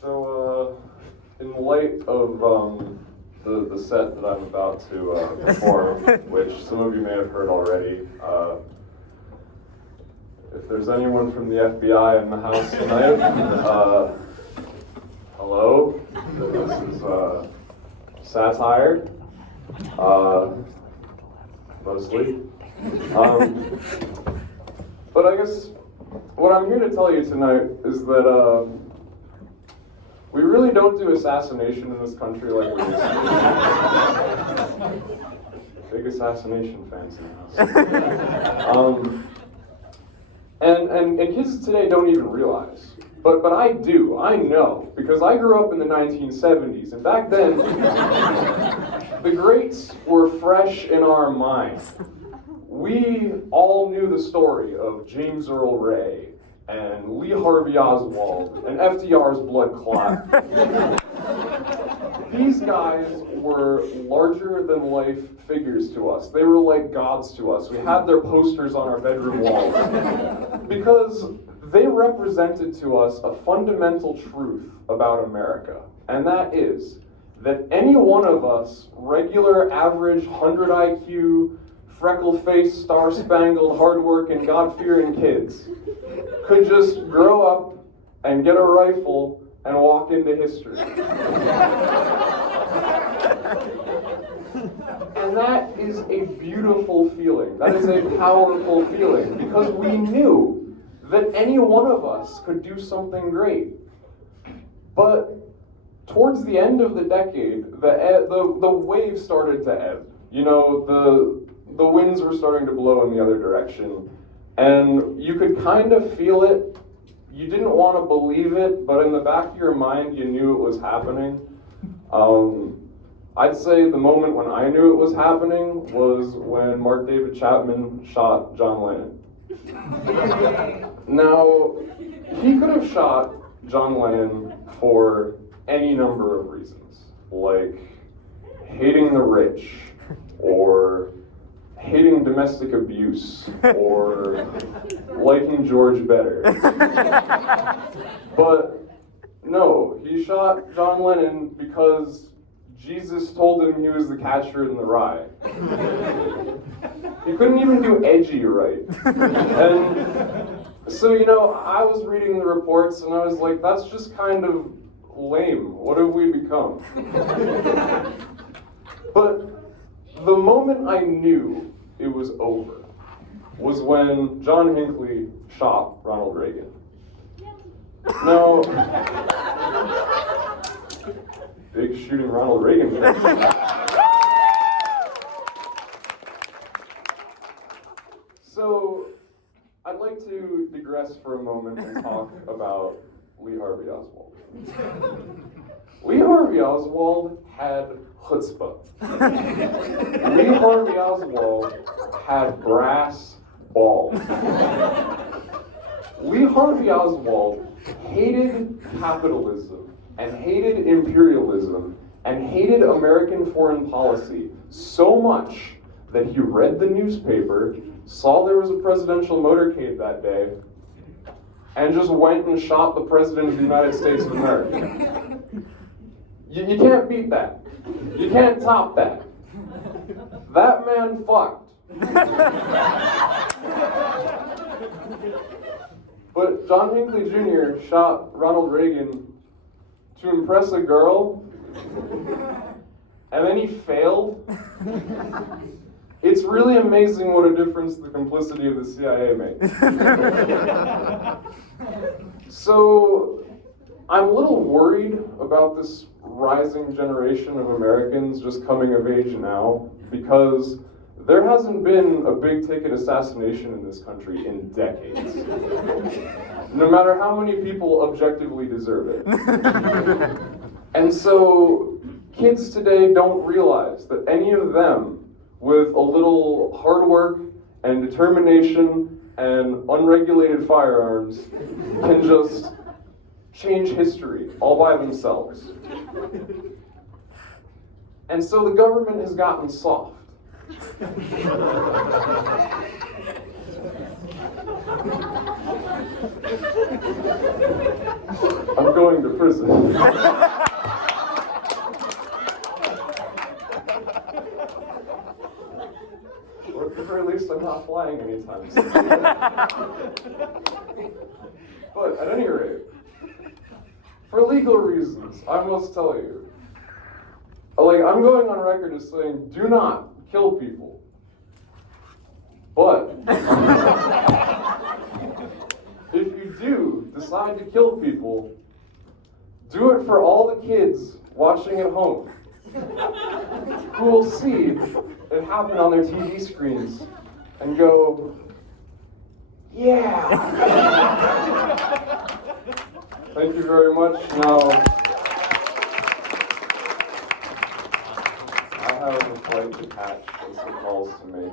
So, in light of the set that I'm about to perform, which some of you may have heard already, if there's anyone from the FBI in the house tonight, hello. This is satire, mostly. But I guess what I'm here to tell you tonight is that we really don't do assassination in this country like we used to. Big assassination fans in the house. And kids today don't even realize. But I do. I know. Because I grew up in the 1970s. And back then, the greats were fresh in our mind. We all knew the story of James Earl Ray and Lee Harvey Oswald and FDR's blood clot. These guys were larger than life figures to us. They were like gods to us. We had their posters on our bedroom walls because they represented to us a fundamental truth about America, and that is that any one of us, regular, average, 100 IQ, freckle-faced, star-spangled, hard-working, God-fearing kids could just grow up and get a rifle and walk into history. And that is a beautiful feeling. That is a powerful feeling because we knew that any one of us could do something great. But towards the end of the decade, the wave started to ebb. You know, the winds were starting to blow in the other direction. And you could kind of feel it. You didn't want to believe it, but in the back of your mind, you knew it was happening. I'd say the moment when I knew it was happening was when Mark David Chapman shot John Lennon. Now, he could have shot John Lennon for any number of reasons, like hating the rich, or hating domestic abuse, or liking George better. But no, he shot John Lennon because Jesus told him he was the catcher in the rye. He couldn't even do edgy right. And so, you know, I was reading the reports and I was like, that's just kind of lame. What have we become? But the moment I knew it was over was when John Hinckley shot Ronald Reagan. Now, big shooting Ronald Reagan fan. So, I'd like to digress for a moment and talk about Lee Harvey Oswald. Lee Harvey Oswald had chutzpah. Lee Harvey Oswald had brass balls. Lee Harvey Oswald hated capitalism and hated imperialism and hated American foreign policy so much that he read the newspaper, saw there was a presidential motorcade that day, and just went and shot the President of the United States of America. You can't beat that. You can't top that. That man fucked. But John Hinckley Jr. shot Ronald Reagan to impress a girl, and then he failed. It's really amazing what a difference the complicity of the CIA makes. So, I'm a little worried about this rising generation of Americans just coming of age now, because there hasn't been a big-ticket assassination in this country in decades. No matter how many people objectively deserve it. And so, kids today don't realize that any of them, with a little hard work and determination and unregulated firearms, can just change history all by themselves. And so the government has gotten soft. going to prison. Or at the very least, I'm not flying anytime soon. But at any rate, for legal reasons, I must tell you, like, I'm going on record as saying, do not kill people. But if you do decide to kill people, do it for all the kids watching at home who will see it happen on their TV screens and go, yeah. Thank you very much. Now, I have a flight to catch and some calls to make.